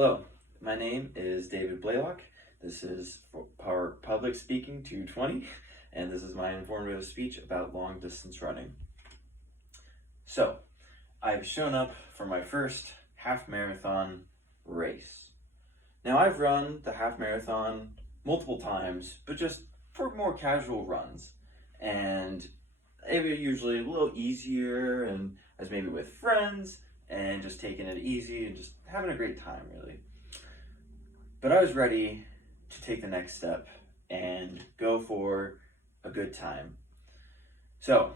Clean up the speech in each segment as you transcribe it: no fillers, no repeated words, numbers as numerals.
Hello, my name is David Blaylock. This is for Power Public Speaking 220, and this is my informative speech about long distance running. So, I've shown up for my first half marathon race. Now, I've run the half marathon multiple times, but just for more casual runs. And it was usually a little easier, and I was maybe with friends and just taking it easy and just having a great time, really. But I was ready to take the next step and go for a good time. So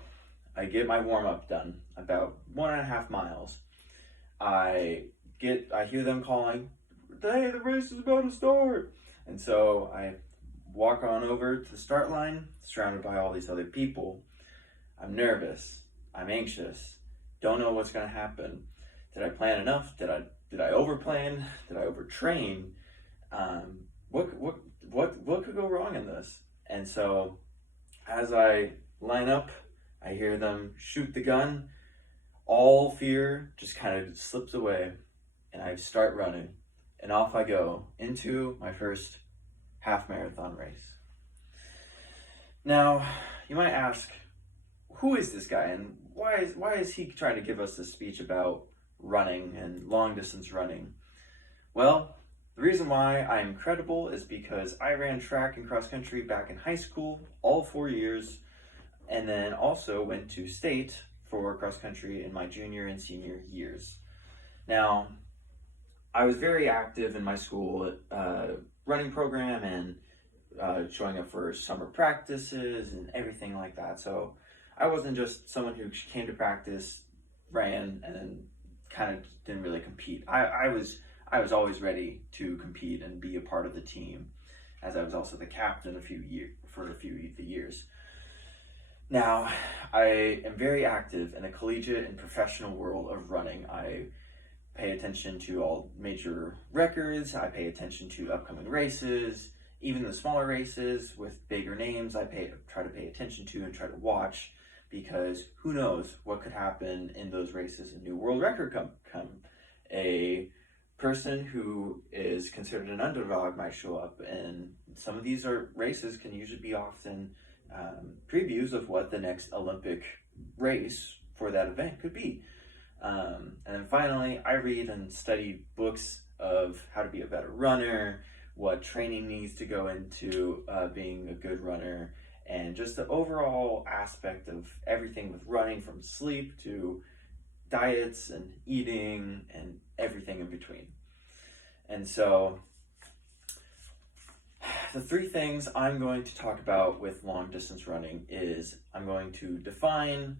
I get my warm up done, about 1.5 miles. I hear them calling, "Hey, the race is about to start!" And so I walk on over to the start line, surrounded by all these other people. I'm nervous. I'm anxious. Don't know what's going to happen. Did I plan enough? Did I overplan? Did I overtrain? What could go wrong in this? And so, as I line up, I hear them shoot the gun. All fear just kind of slips away, and I start running, and off I go into my first half marathon race. Now, you might ask, who is this guy, and why is he trying to give us this speech about running and long distance running? Well, the reason why I'm credible is because I ran track and cross country back in high school, all 4 years, and then also went to state for cross country in my junior and senior years. Now, I was very active in my school running program and showing up for summer practices and everything like that. So I wasn't just someone who came to practice, ran, and then kind of didn't really compete. I was always ready to compete and be a part of the team, as I was also the captain for a few years. Now, I am very active in the collegiate and professional world of running. I pay attention to all major records. I pay attention to upcoming races, even the smaller races with bigger names. I try to pay attention to and try to watch, because who knows what could happen in those races. A new world record come. A person who is considered an underdog might show up, and some of these races can usually be often previews of what the next Olympic race for that event could be. And then finally, I read and study books of how to be a better runner, what training needs to go into being a good runner, and just the overall aspect of everything with running, from sleep to diets and eating and everything in between. And so the 3 things I'm going to talk about with long distance running is I'm going to define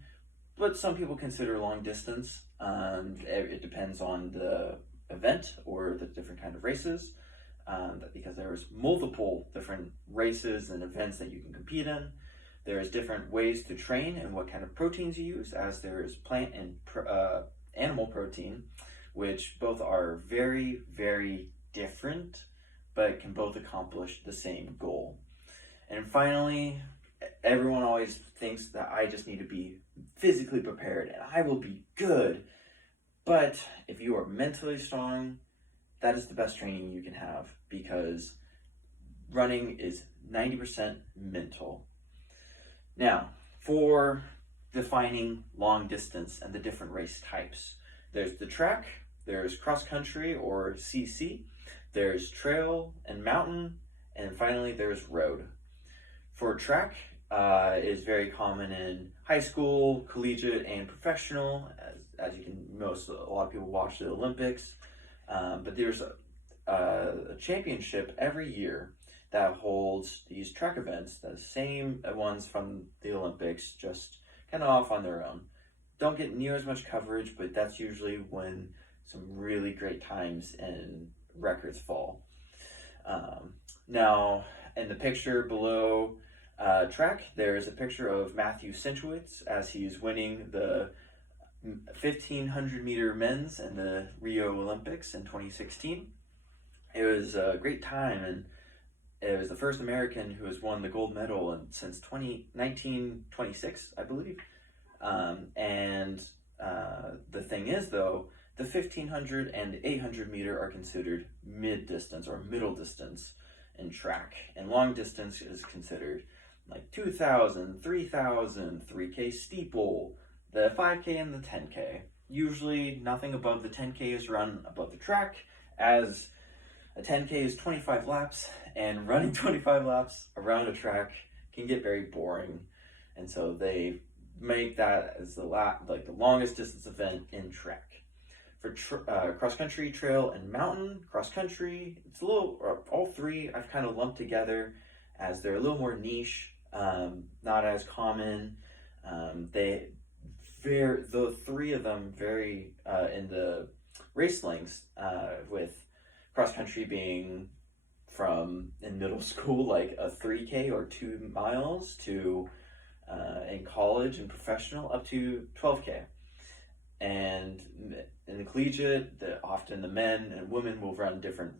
what some people consider long distance. It depends on the event or the different kind of races, because there's multiple different races and events that you can compete in. There's different ways to train and what kind of proteins you use, as there's plant and animal protein, which both are very, very different, but can both accomplish the same goal. And finally, everyone always thinks that I just need to be physically prepared and I will be good. But if you are mentally strong, that is the best training you can have, because running is 90% mental. Now, for defining long distance and the different race types, there's the track, there's cross country or CC, there's trail and mountain, and finally there's road. For track, it is very common in high school, collegiate, and professional, as you can a lot of people watch the Olympics. But there's a championship every year that holds these track events, the same ones from the Olympics, just kind of off on their own. Don't get near as much coverage, but that's usually when some really great times and records fall. Now, in the picture below track, there is a picture of Matthew Centrowitz as he's winning the 1,500 meter men's in the Rio Olympics in 2016. It was a great time, and it was the first American who has won the gold medal since 1926, I believe. The thing is, though, The 1500 and 800 meter are considered mid distance or middle distance in track, and long distance is considered like 2000, 3000, 3K steeple, the 5K and the 10K. Usually nothing above the 10K is run above the track, as a 10K is 25 laps, and running 25 laps around a track can get very boring, and so they make that as the longest distance event in track. For cross country, trail, and mountain, cross country, it's a little, all three I've kind of lumped together as they're a little more niche, not as common. The three of them vary in the race lengths, with cross country being from in middle school like a 3K or 2 miles to in college and professional up to 12K. And in the collegiate, often the men and women will run different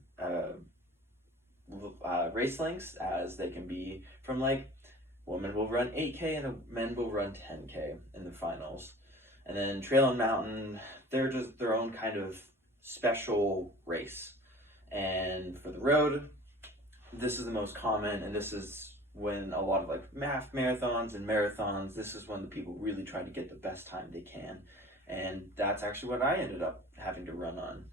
race lengths, as they can be from like women will run 8K and men will run 10K in the finals. And then trail and mountain, they're just their own kind of special race. And for the road, this is the most common, and this is when a lot of like half marathons and marathons, this is when the people really try to get the best time they can. And that's actually what I ended up having to run on.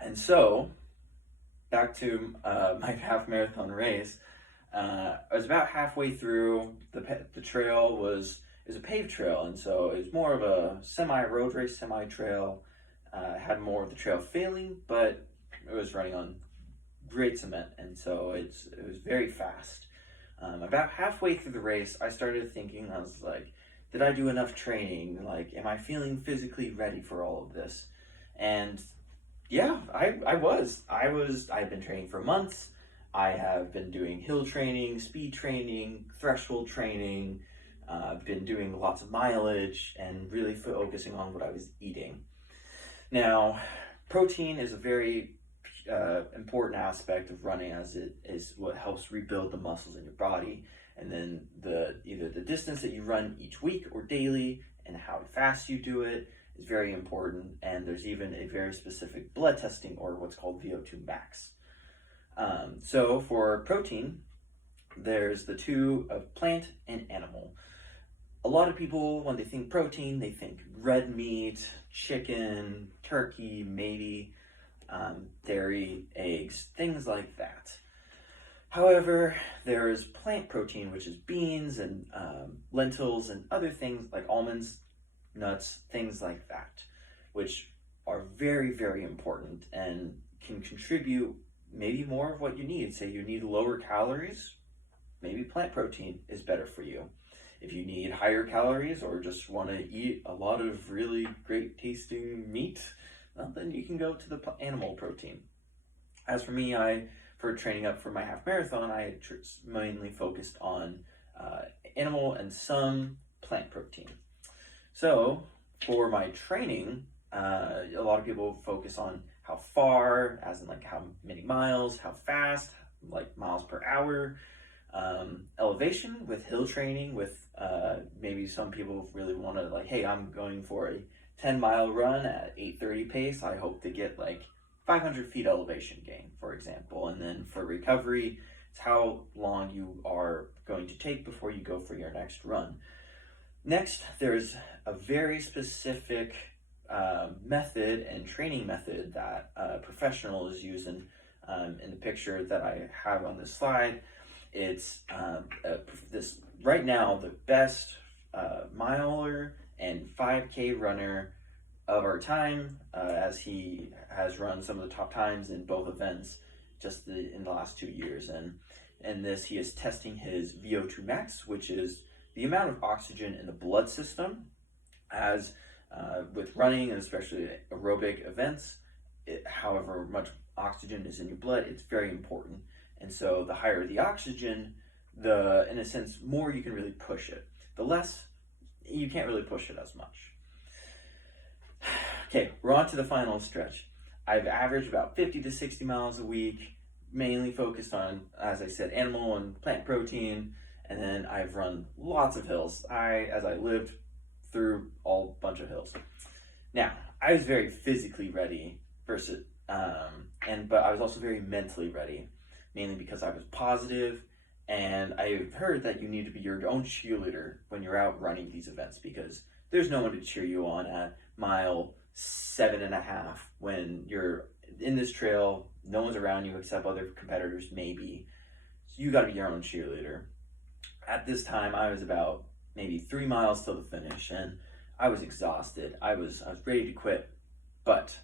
And so, back to my half marathon race, I was about halfway through. The trail was a paved trail, and so it was more of a semi-road race, semi-trail. Had more of the trail failing, but it was running on great cement, and so it was very fast. About halfway through the race, I started thinking, I was like, did I do enough training? Like, am I feeling physically ready for all of this? And yeah, I was. I've been training for months. I have been doing hill training, speed training, threshold training. Been doing lots of mileage and really focusing on what I was eating. Now, protein is a very important aspect of running, as it is what helps rebuild the muscles in your body. And then either the distance that you run each week or daily and how fast you do it is very important. And there's even a very specific blood testing, or what's called VO2 max. So for protein, there's the two of plant and animal. A lot of people, when they think protein, they think red meat, chicken, turkey, maybe dairy, eggs, things like that. However, there's plant protein, which is beans and lentils and other things like almonds, nuts, things like that, which are very, very important and can contribute maybe more of what you need. Say you need lower calories, maybe plant protein is better for you. If you need higher calories or just want to eat a lot of really great tasting meat, well, then you can go to the animal protein. As for me, for training up for my half marathon, I mainly focused on animal and some plant protein. So for my training, a lot of people focus on how far, as in like how many miles, how fast, like miles per hour, elevation with hill training, with maybe some people really want to like, hey, I'm going for a 10-mile run at 8:30 pace. I hope to get like 500 feet elevation gain, for example. And then for recovery, it's how long you are going to take before you go for your next run. Next, there's a very specific method and training method that a professional is using in the picture that I have on this slide. It's this right now the best miler and 5K runner of our time, as he has run some of the top times in both events just in the last 2 years. And in this, he is testing his VO2 max, which is the amount of oxygen in the blood system. As with running, and especially aerobic events, however much oxygen is in your blood, it's very important. And so the higher the oxygen, in a sense, more you can really push it. The less, you can't really push it as much. Okay, we're on to the final stretch. I've averaged about 50 to 60 miles a week, mainly focused on, as I said, animal and plant protein, and then I've run lots of hills. As I lived through a bunch of hills. Now, I was very physically ready versus, but I was also very mentally ready, mainly because I was positive, and I heard that you need to be your own cheerleader when you're out running these events because there's no one to cheer you on at mile 7.5 when you're in this trail. No one's around you except other competitors, maybe. So you got to be your own cheerleader. At this time, I was about maybe 3 miles to the finish, and I was exhausted. I was ready to quit, but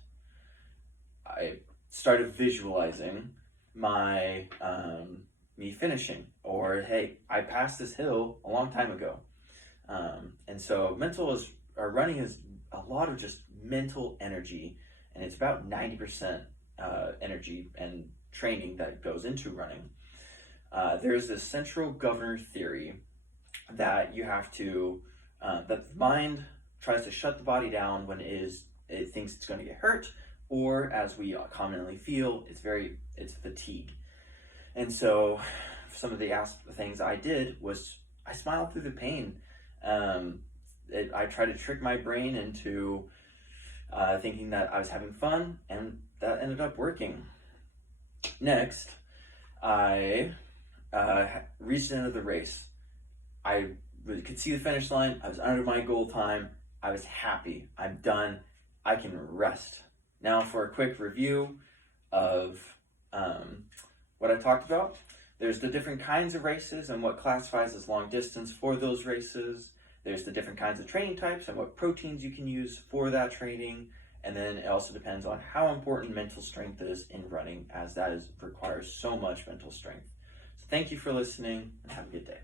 I started visualizing my me finishing, or hey, I passed this hill a long time ago. And so running is a lot of just mental energy, and it's about 90% energy and training that goes into running. There's this central governor theory that you have to, that the mind tries to shut the body down when it thinks it's going to get hurt, or as we commonly feel, it's fatigue. And so some of the things I did was I smiled through the pain. I tried to trick my brain into thinking that I was having fun, and that ended up working. Next, I reached the end of the race. I could see the finish line. I was under my goal time. I was happy. I'm done. I can rest. Now for a quick review of what I talked about. There's the different kinds of races and what classifies as long distance for those races. There's the different kinds of training types and what proteins you can use for that training. And then it also depends on how important mental strength is in running, as requires so much mental strength. So thank you for listening, and have a good day.